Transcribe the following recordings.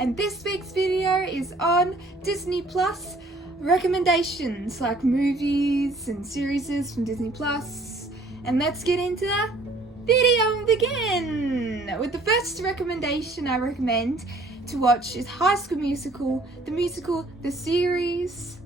and this week's video is on Disney Plus recommendations, like movies and series from Disney Plus. And let's get into the video and begin with the first recommendation. I recommend to watch is High School Musical, the series.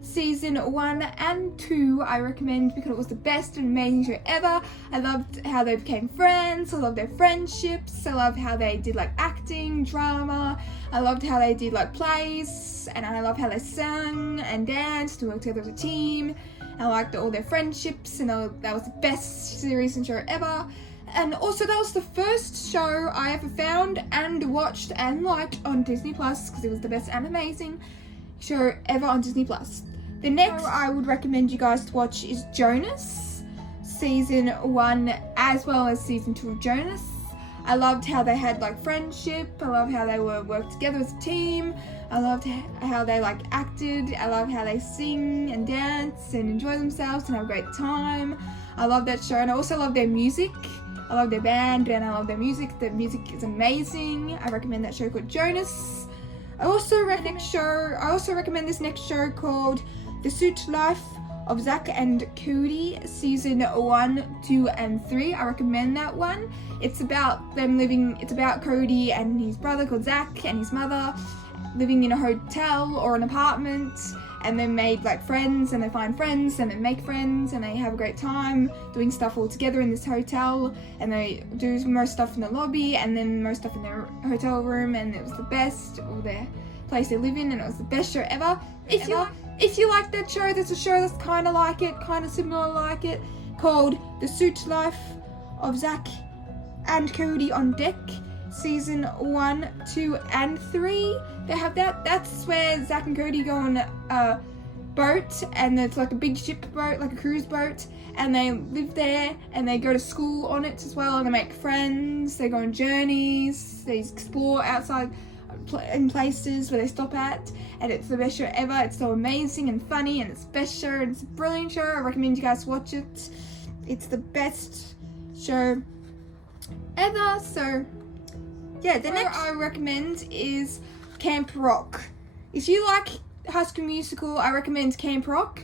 Season 1 and 2 I recommend because it was the best and amazing show ever. I loved how they became friends, I loved their friendships, I loved how they did like acting, drama, I loved how they did like plays, and I loved how they sang and danced and worked together as a team. I liked all their friendships, and that was the best series and show ever. And also that was the first show I ever found and watched and liked on Disney Plus because it was the best and amazing show ever on Disney Plus. The next show I would recommend you guys to watch is Jonas, season 1 as well as season 2 of Jonas. I loved how they had like friendship, I loved how they worked together as a team, I loved how they like acted, I loved how they sing and dance and enjoy themselves and have a great time. I love that show, and I also love their music. I love their band and I love their music. The music is amazing. I recommend that show called Jonas. I also recommend this next show called The Suite Life of Zack and Cody, season 1, 2, and 3. I recommend that one. It's about Cody and his brother called Zack and his mother living in a hotel or an apartment, and they made like friends, and they find friends, and they make friends, and they have a great time doing stuff all together in this hotel, and they do most stuff in the lobby and then most stuff in their hotel room, and it was the best, or their place they live in, and it was the best show ever. If you like that show, there's a show that's kind of like it, kind of similar like it, called The Suite Life of Zack and Cody on Deck, season 1, 2, and 3. They have that. That's where Zack and Cody go on a boat, and it's like a big ship boat, like a cruise boat, and they live there, and they go to school on it as well, and they make friends, they go on journeys, they explore outside in places where they stop at, and it's the best show ever. It's so amazing and funny, and it's the best show, and it's a brilliant show. I recommend you guys watch it. It's the best show ever. So yeah, the next I recommend is Camp Rock. If you like High School Musical, I recommend Camp Rock,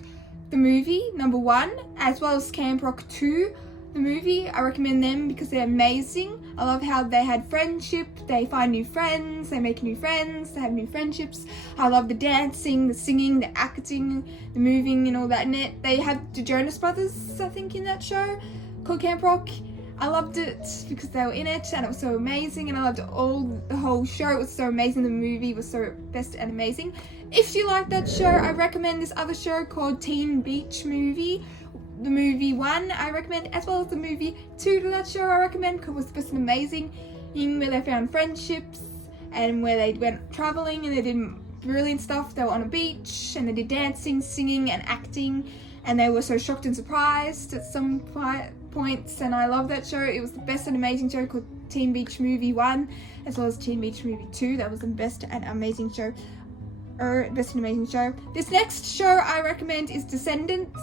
the movie, number 1, as well as Camp Rock 2, the movie. I recommend them because they're amazing. I love how they had friendship, they find new friends, they make new friends, they have new friendships. I love the dancing, the singing, the acting, the moving and all that in it. They had the Jonas Brothers, I think, in that show called Camp Rock. I loved it because they were in it, and it was so amazing, and I loved the whole show. It was so amazing. The movie was so best and amazing. If you like that show, I recommend this other show called Teen Beach Movie. The movie 1 I recommend, as well as the movie 2 to that show I recommend, because it was best and amazing, where they found friendships and where they went traveling and they did brilliant stuff. They were on a beach and they did dancing, singing, and acting, and they were so shocked and surprised at some points, and I love that show. It was the best and amazing show called Teen Beach Movie 1, as well as Teen Beach Movie 2. That was the best and amazing show. This next show I recommend is Descendants,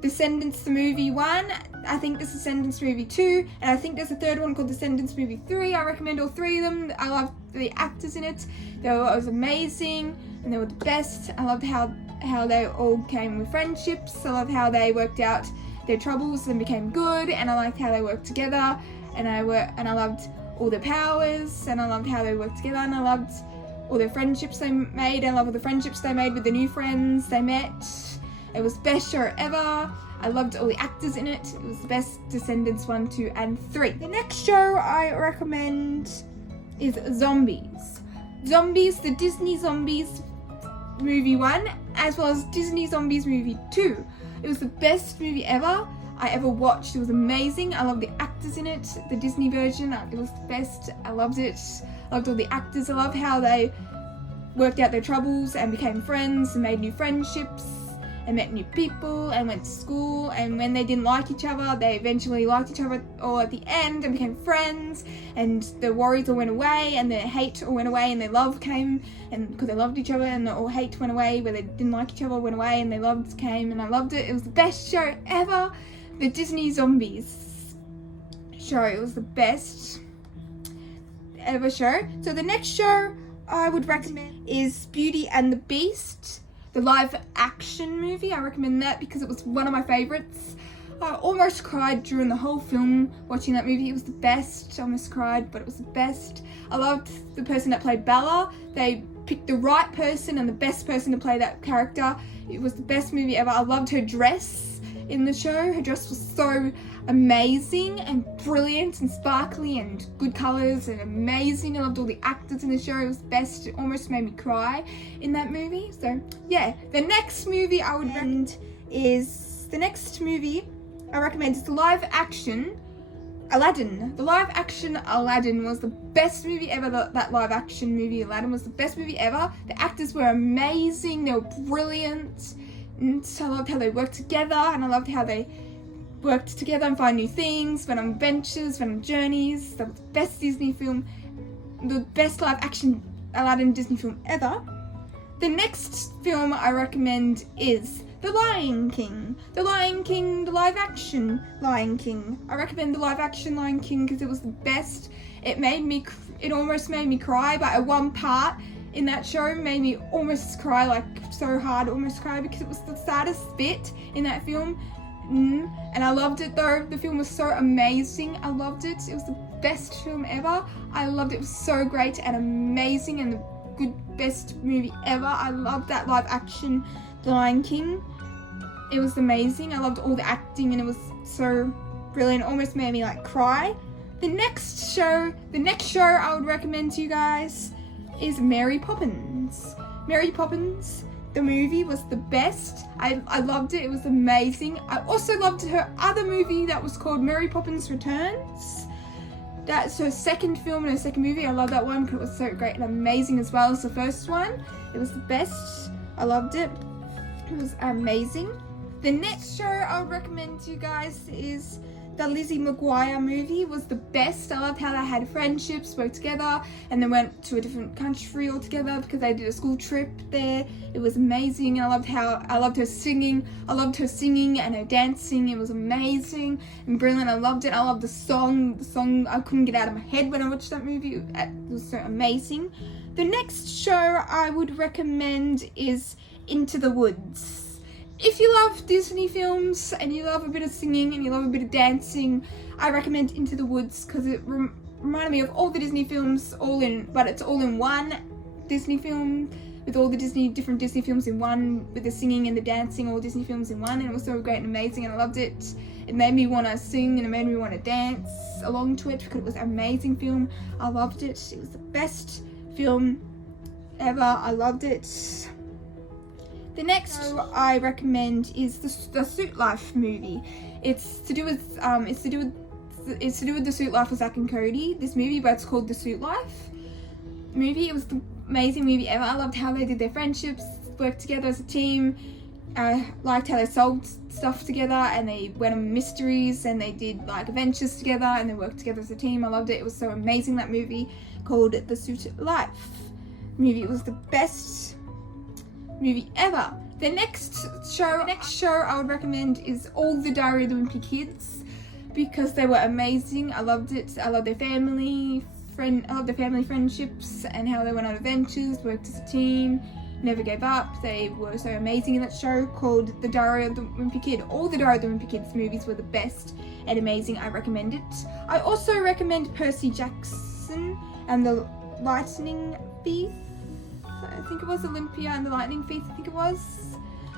the movie 1. I think there's Descendants movie 2, and I think there's a third one called Descendants movie 3. I recommend all 3 of them. I loved the actors in it. It was amazing, and they were the best. I loved how they all came with friendships. I loved how they worked out their troubles and became good, and I liked how they worked together, and I loved all their powers, and I loved how they worked together, and I loved all their friendships they made. I love all the friendships they made with the new friends they met. It was the best show ever. I loved all the actors in it. It was the best. Descendants 1, 2, and 3. The next show I recommend is Zombies. The Disney Zombies movie 1, as well as Disney Zombies movie 2. It was the best movie ever I ever watched. It was amazing. I loved the actors in it. The Disney version, it was the best. I loved it. I loved all the actors. I loved how they worked out their troubles and became friends and made new friendships and met new people and went to school, and when they didn't like each other, they eventually liked each other all at the end and became friends, and the worries all went away, and their hate all went away, and their love came, and because they loved each other, and all hate went away, where they didn't like each other went away, and their love came, and I loved it. It was the best show ever. The Disney Zombies show, it was the best ever show. So the next show I would recommend is Beauty and the Beast, the live action movie. I recommend that because it was one of my favorites. I almost cried during the whole film watching that movie. It was the best. I almost cried, but it was the best. I loved the person that played Bella. They picked the right person and the best person to play that character. It was the best movie ever. I loved her dress in the show. Her dress was so amazing and brilliant and sparkly and good colours and amazing. I loved all the actors in the show. It was the best. It almost made me cry in that movie. So yeah, the next movie I would recommend is the live action Aladdin. The live action Aladdin was the best movie ever. That live action movie Aladdin was the best movie ever. The actors were amazing. They were brilliant. And I loved how they worked together, and I loved how they worked together and find new things, went on adventures, went on journeys. That was the best Disney film, the best live action Aladdin Disney film ever. The next film I recommend is The Lion King. The Lion King, the live action Lion King. I recommend the live action Lion King because it was the best. It almost made me cry, but at one part in that show made me almost cry, like so hard, almost cry, because it was the saddest bit in that film. And I loved it though. The film was so amazing. I loved it. It was the best film ever. I loved it. It was so great and amazing and the best movie ever. I loved that live action The Lion King. It was amazing. I loved all the acting and it was so brilliant. It almost made me like cry. The next show I would recommend to you guys is Mary Poppins. Mary Poppins, the movie, was the best. I loved it. It was amazing. I also loved her other movie that was called Mary Poppins Returns. That's her second film and her second movie. I love that one because it was so great and amazing as well as the first one. It was the best. I loved it. It was amazing. The next show I would recommend to you guys is the Lizzie McGuire movie. It was the best. I loved how they had friendships, worked together, and then went to a different country altogether because they did a school trip there. It was amazing. I loved her singing. I loved her singing and her dancing. It was amazing and brilliant. I loved it. I loved the song. The song I couldn't get out of my head when I watched that movie. It was so amazing. The next show I would recommend is Into the Woods. If you love Disney films and you love a bit of singing and you love a bit of dancing, I recommend Into the Woods because it reminded me of all the Disney films, but it's all in one Disney film with all the different Disney films in one, with the singing and the dancing, all Disney films in one, and it was so great and amazing and I loved it. It made me want to sing and it made me want to dance along to it because it was an amazing film. I loved it. It was the best film ever. I loved it. The next show I recommend is the Suit Life movie. It's to do with the Suit Life of Zack and Cody. This movie, but it's called The Suit Life movie. It was the amazing movie ever. I loved how they did their friendships, worked together as a team. I liked how they solved stuff together and they went on mysteries and they did like adventures together and they worked together as a team. I loved it. It was so amazing, that movie called The Suit Life movie. It was the best movie ever. The next show I would recommend is All the Diary of the Wimpy Kids because they were amazing. I loved it. I loved their family friendships and how they went on adventures, worked as a team, never gave up. They were so amazing in that show called The Diary of the Wimpy Kid. All the Diary of the Wimpy Kids movies were the best and amazing. I recommend it. I also recommend Percy Jackson and the Lightning Thief. I think it was Olympia and the Lightning Thief.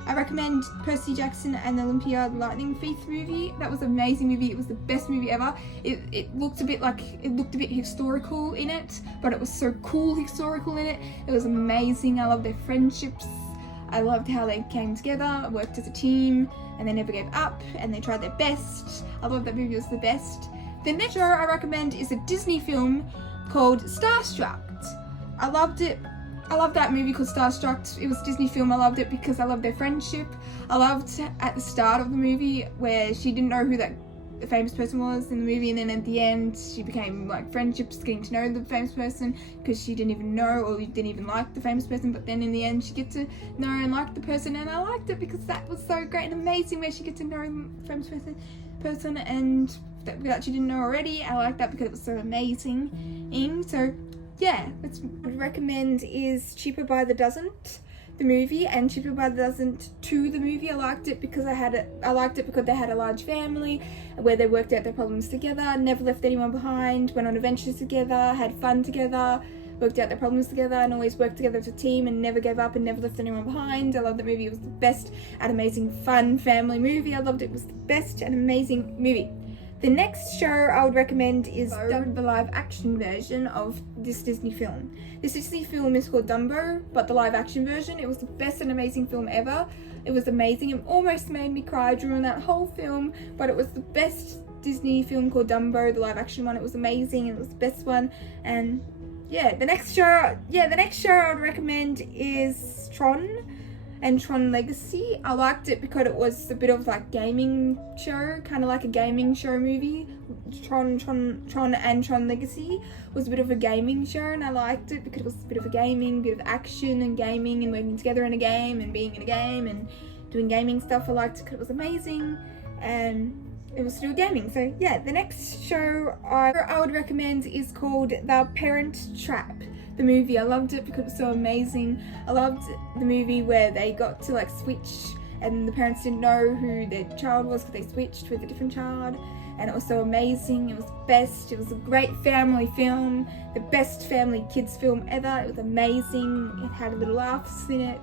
I recommend Percy Jackson and Olympia the Lightning Thief movie. That was an amazing movie. It was the best movie ever. It looked a bit historical in it, but it was so cool historical in it. It was amazing. I loved their friendships. I loved how they came together, worked as a team, and they never gave up, and they tried their best. I loved that movie. It was the best. The next show I recommend is a Disney film called Starstruck. I loved it. I loved that movie called Starstruck. It was a Disney film. I loved it because I loved their friendship. I loved at the start of the movie where she didn't know who that famous person was in the movie, and then at the end she became like friendships, getting to know the famous person because she didn't even know or didn't even like the famous person, but then in the end she get to know and like the person, and I liked it because that was so great and amazing where she get to know the famous person and that she didn't know already. I liked that because it was so amazing. So yeah, what I'd recommend is Cheaper by the Dozen, the movie, and Cheaper by the Dozen 2, the movie. I liked it because I liked it because they had a large family where they worked out their problems together, never left anyone behind, went on adventures together, had fun together, worked out their problems together, and always worked together as a team and never gave up and never left anyone behind. I loved that movie. It was the best and amazing fun family movie. I loved it. It was the best and amazing movie. The next show I would recommend is the live action version of this Disney film. This Disney film is called Dumbo, but the live action version, it was the best and amazing film ever. It was amazing. It almost made me cry during that whole film, but it was the best Disney film called Dumbo, the live action one. It was amazing. It was the best one. And yeah, the next show I would recommend is Tron and Tron Legacy. I liked it because it was a bit of like gaming show, kind of like a gaming show movie. Tron and Tron Legacy was a bit of a gaming show, and I liked it because it was a bit of a bit of action and gaming and working together in a game and being in a game and doing gaming stuff. I liked it because it was amazing and it was still gaming. So yeah, the next show I would recommend is called The Parent Trap, the movie. I loved it because it was so amazing. I loved the movie where they got to like switch and the parents didn't know who their child was because they switched with a different child, and it was so amazing. It was the best. It was a great family film, the best family kids film ever. It was amazing. It had little laughs in it.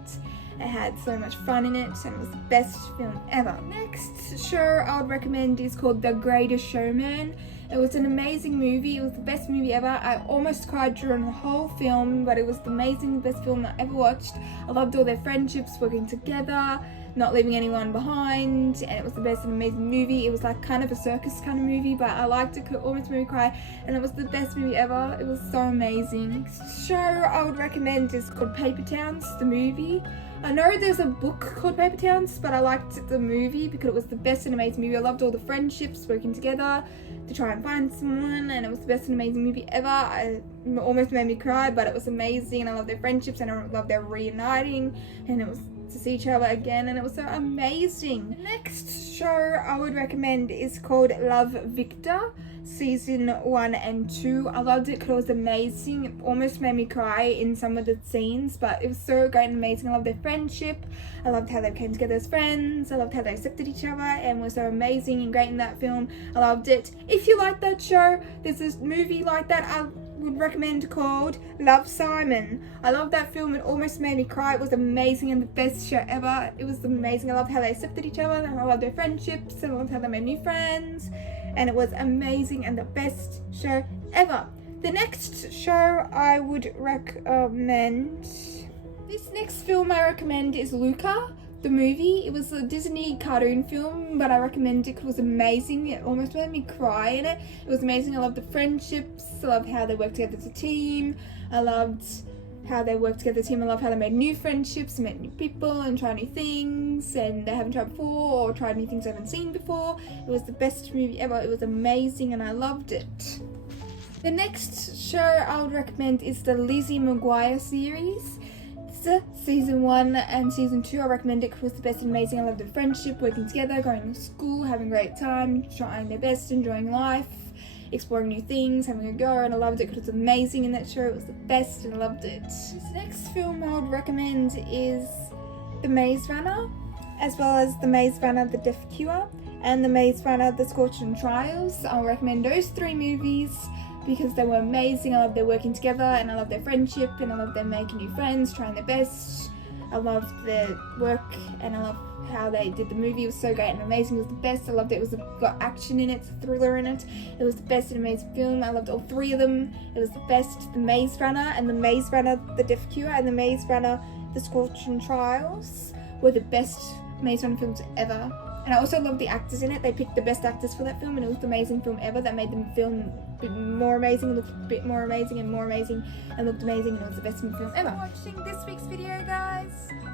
It had so much fun in it, and it was the best film ever. Next show I would recommend is called The Greatest Showman. It was an amazing movie. It was the best movie ever. I almost cried during the whole film, but it was the amazing, best film I ever watched. I loved all their friendships, working together, not leaving anyone behind, and it was the best and amazing movie. It was like kind of a circus kind of movie, but I liked it. It almost made me cry, and it was the best movie ever. It was so amazing. Next show I would recommend is called Paper Towns, the movie. I know there's a book called Paper Towns, but I liked the movie because it was the best and amazing movie. I loved all the friendships working together to try and find someone, and it was the best and amazing movie ever. It almost made me cry, but it was amazing, and I loved their friendships, and I loved their reuniting, and it was to see each other again, and it was so amazing. The next show I would recommend is called Love, Victor, season 1 and 2. I loved it because it was amazing. It almost made me cry in some of the scenes, but it was so great and amazing. I loved their friendship. I loved how they came together as friends. I loved how they accepted each other and were so amazing and great in that film. I loved it. If you like that show, there's this movie like that I would recommend called Love, Simon. I loved that film. It almost made me cry. It was amazing and the best show ever. It was amazing. I loved how they accepted each other, and I loved their friendships, and I loved how they made new friends, and it was amazing and the best show ever. The next show I would recommend, this next film I recommend is Luca, the movie. It was a Disney cartoon film, but I recommend it because it was amazing. It almost made me cry in it. It was amazing. I loved the friendships. I loved how they worked together as a team. I loved how they worked together as a team. I loved how they made new friendships and met new people and tried new things and they haven't tried before, or tried new things they haven't seen before. It was the best movie ever. It was amazing and I loved it. The next show I would recommend is the Lizzie McGuire series. Season 1 and season 2, I recommend it because it was the best and amazing. I loved the friendship, working together, going to school, having a great time, trying their best, enjoying life, exploring new things, having a go, and I loved it because it was amazing in that show. It was the best and I loved it. This next film I would recommend is The Maze Runner, as well as The Maze Runner, The Death Cure, and The Maze Runner, The Scorching Trials. I'll recommend those 3 movies because they were amazing. I love their working together, and I love their friendship, and I love them making new friends, trying their best. I loved their work, and I love how they did the movie. It was so great and amazing. It was the best. I loved it. It was got action in it, thriller in it. It was the best and amazing film. I loved all 3 of them. It was the best. The Maze Runner and The Maze Runner, The Death Cure, and The Maze Runner, The Scorching Trials were the best Maze Runner films ever. And I also loved the actors in it. They picked the best actors for that film, and it was the amazing film ever that made them film a bit more amazing, looked a bit more amazing, and more amazing, and looked amazing, and it was the best film ever. Watching this week's video, guys,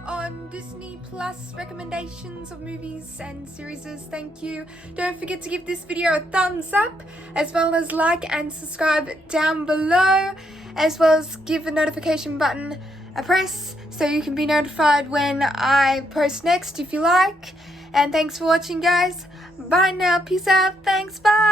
on Disney Plus recommendations of movies and series. Thank you. Don't forget to give this video a thumbs up, as well as like and subscribe down below, as well as give the notification button a press so you can be notified when I post next if you like. And thanks for watching, guys. Bye now. Peace out. Thanks. Bye.